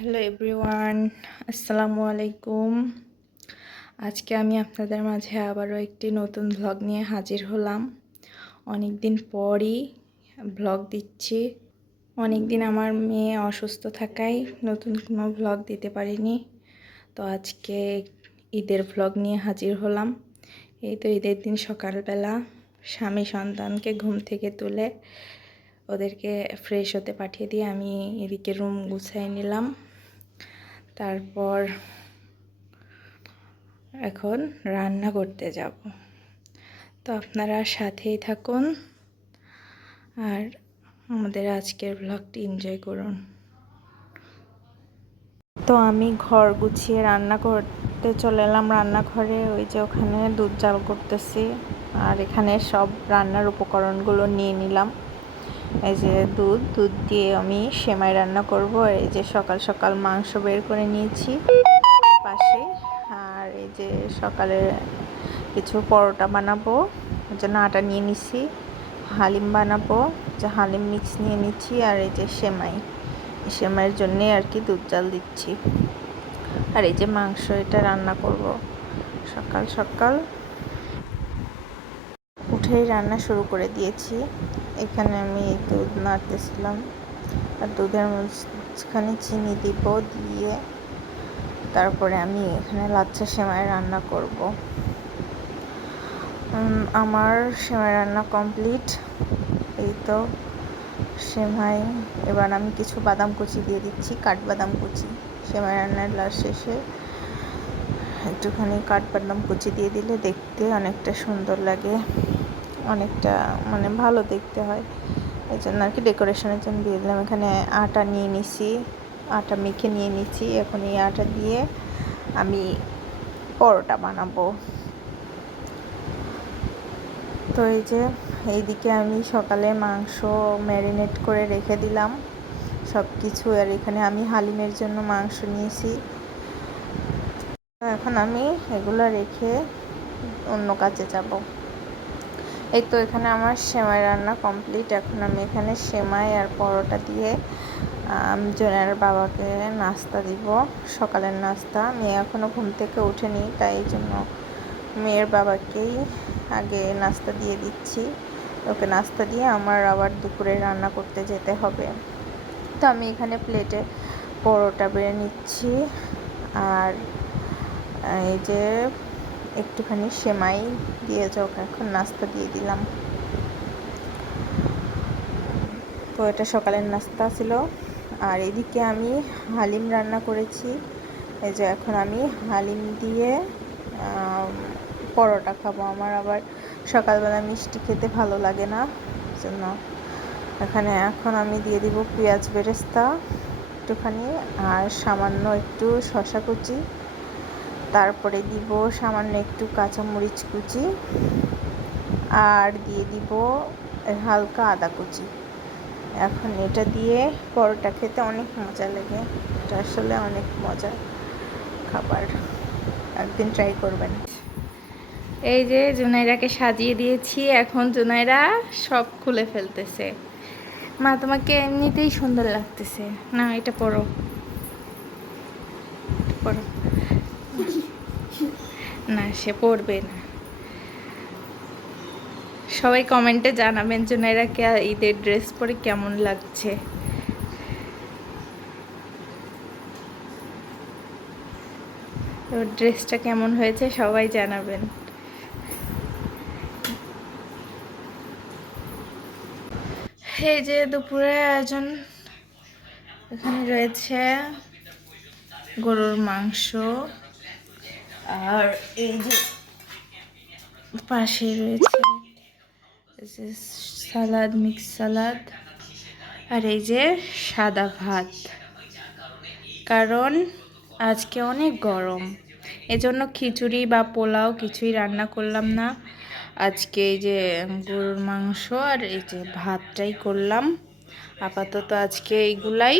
Hello everyone, আসসালামু আলাইকুম। আজকে আমি আপনাদের মাঝে আবারও একটি নতুন ভ্লগ নিয়ে হাজির হলাম। অনেক দিন পরই ভ্লগ দিচ্ছি। অনেক দিন আমার মেয়ে অসুস্থ থাকায় নতুন কোনো ভ্লগ দিতে পারিনি। তো আজকে ঈদের ভ্লগ নিয়ে হাজির হলাম। এই তো ঈদের দিন সকালবেলা স্বামী সন্তানকে ঘুম থেকে তুলে ওদেরকে ফ্রেশ হতে পাঠিয়ে দিয়ে আমি এদিকে রুম গুছাই নিলাম। তারপর এখন রান্না করতে যাব। তো আপনারা সাথেই থাকুন আর আমাদের আজকের ব্লগটি এনজয় করুন। তো আমি ঘর গুছিয়ে রান্না করতে চলে এলাম রান্নাঘরে। ওই যে ওখানে দুধ জাল করতেছি আর এখানে সব রান্নার উপকরণগুলো নিয়ে নিলাম। এই যে দুধ দিয়ে আমি সেমাই রান্না করব। এই যে সকাল সকাল মাংস বের করে নিয়েছি পাশে। আর এই যে সকালে কিছু পরোটা বানাবো, জন্য আটা নিয়ে নিছি। হালিম বানাবো, যে হালিম মিক্স নিয়ে নিচ্ছি। আর এই যে সেমাইয়ের জন্যে আর কি দুধ জাল দিচ্ছি। আর এই যে মাংস, এটা রান্না করব। সকাল সকাল উঠেই রান্না শুরু করে দিয়েছি। এখানে আমি দুধ নাড়তেছিলাম আর দুধের মাঝখানে চিনি দিব, দিয়ে তারপরে আমি এখানে লাচ্ছা সেমাই রান্না করব। আমার সেমাই রান্না কমপ্লিট। এই তো সেমাই। এবার আমি কিছু বাদাম কুচি দিয়ে দিচ্ছি, কাঠবাদাম কুচি। সেমাই রান্নার লাস্ট শেষে একটুখানি কাঠবাদাম কুচি দিয়ে দিলে দেখতে অনেকটা সুন্দর লাগে, অনেকটা মানে ভালো দেখতে হয়। এই জন্য আর কি ডেকোরেশনের জন্য দিয়ে দিলাম। এখানে আটা নিয়ে নিছি, আটা মেখে নিয়ে নিচ্ছি। এখন এই আটা দিয়ে আমি পরোটা বানাবো। তো এই যে এইদিকে আমি সকালে মাংস ম্যারিনেট করে রেখে দিলাম সব কিছু। আর এখানে আমি হালিমের জন্য মাংস নিয়েছি। এখন আমি এগুলো রেখে অন্য কাজে যাব। এই তো এখানে আমার সেমাই রান্না কমপ্লিট। এখন আমি এখানে সেমাই আর পরোটা দিয়ে জোনার বাবাকে নাস্তা দিব, সকালের নাস্তা। মেয়ে এখনও ঘুম থেকে ওঠেনি, তাই জন্য মেয়ের বাবাকেই আগে নাস্তা দিয়ে দিচ্ছি। ওকে নাস্তা দিয়ে আমার আবার দুপুরে রান্না করতে যেতে হবে। তো আমি এখানে প্লেটে পরোটা বেড়ে নিচ্ছি আর এই যে একটুখানি সেমাই দিয়ে ওকে এখন নাস্তা দিয়ে দিলাম। তো এটা সকালের নাস্তা ছিল। আর এদিকে আমি হালিম রান্না করেছি। এই যে এখন আমি হালিম দিয়ে পরোটা খাবো। আমার আবার সকালবেলা মিষ্টি খেতে ভালো লাগে না, জন্য এখন আমি দিয়ে দিব পেঁয়াজ বেরেস্তা একটুখানি আর সামান্য একটু শসা কুচি, তারপরে দিব সামান্য একটু কাঁচামরিচ কুচি আর দিয়ে দিব হালকা আদা কুচি। এখন এটা দিয়ে পরোটা খেতে অনেক মজা লাগে। এটা আসলে অনেক মজার খাবার, একদিন ট্রাই করবেন। এই যে জুনাইরাকে সাজিয়ে দিয়েছি। এখন জুনাইরা সব খুলে ফেলতেছে। মা, তোমাকে এমনিতেই সুন্দর লাগতেছে না, এটা পরো পরো। না, সে পরবে না। সবাই কমেন্টে জানাবেন জুনাইরাকে ঈদের ড্রেস পরে কেমন লাগছে। তো ড্রেসটা কেমন হয়েছে সবাই জানাবেন। এই যে দুপুরের আয়োজন, এখানে রয়েছে গরুর মাংস আর এই যে পাশে রয়েছে সালাদ, মিক্স সালাদ আর এই যে সাদা ভাত। কারণ আজকে অনেক গরম, এজন্য খিচুড়ি বা পোলাও কিছুই রান্না করলাম না। আজকে এই যে গরুর মাংস আর এই যে ভাতটাই করলাম। আপাতত আজকে এইগুলাই।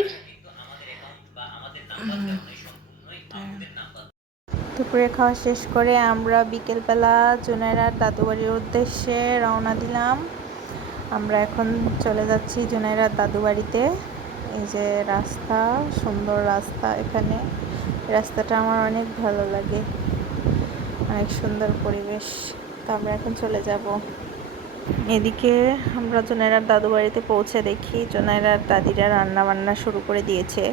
দুপুরে খাওয়া শেষ করে আমরা বিকেলবেলা জুনাইরার দাদুবাড়ির উদ্দেশ্যে রওনা দিলাম। আমরা এখন চলে যাচ্ছি জুনাইরার দাদুবাড়িতে। এই যে রাস্তা, সুন্দর রাস্তা এখানে। রাস্তাটা আমার অনেক ভালো লাগে, অনেক সুন্দর পরিবেশ। তো আমরা এখন চলে যাব। এদিকে আমরা জোনাইরার দাদু বাড়িতে পৌঁছে দেখি জোনাইরার দাদিরা রান্না বান্না শুরু করে দিয়েছে।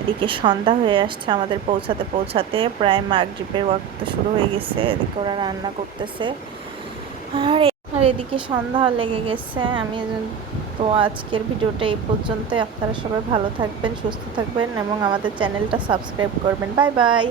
এদিকে সন্ধ্যা হয়ে আসছে আমাদের পৌঁছাতে পৌঁছাতে, প্রায় মাগরিবের ওয়াক্ত শুরু হয়ে গেছে। এদিকে ওরা রান্না করতেছে আর এদিকে সন্ধ্যা লেগে গেছে। তো আজকের ভিডিওটা এই পর্যন্তই। আপনারা সবাই ভালো থাকবেন, সুস্থ থাকবেন এবং আমাদের চ্যানেলটা সাবস্ক্রাইব করবেন। Bye bye.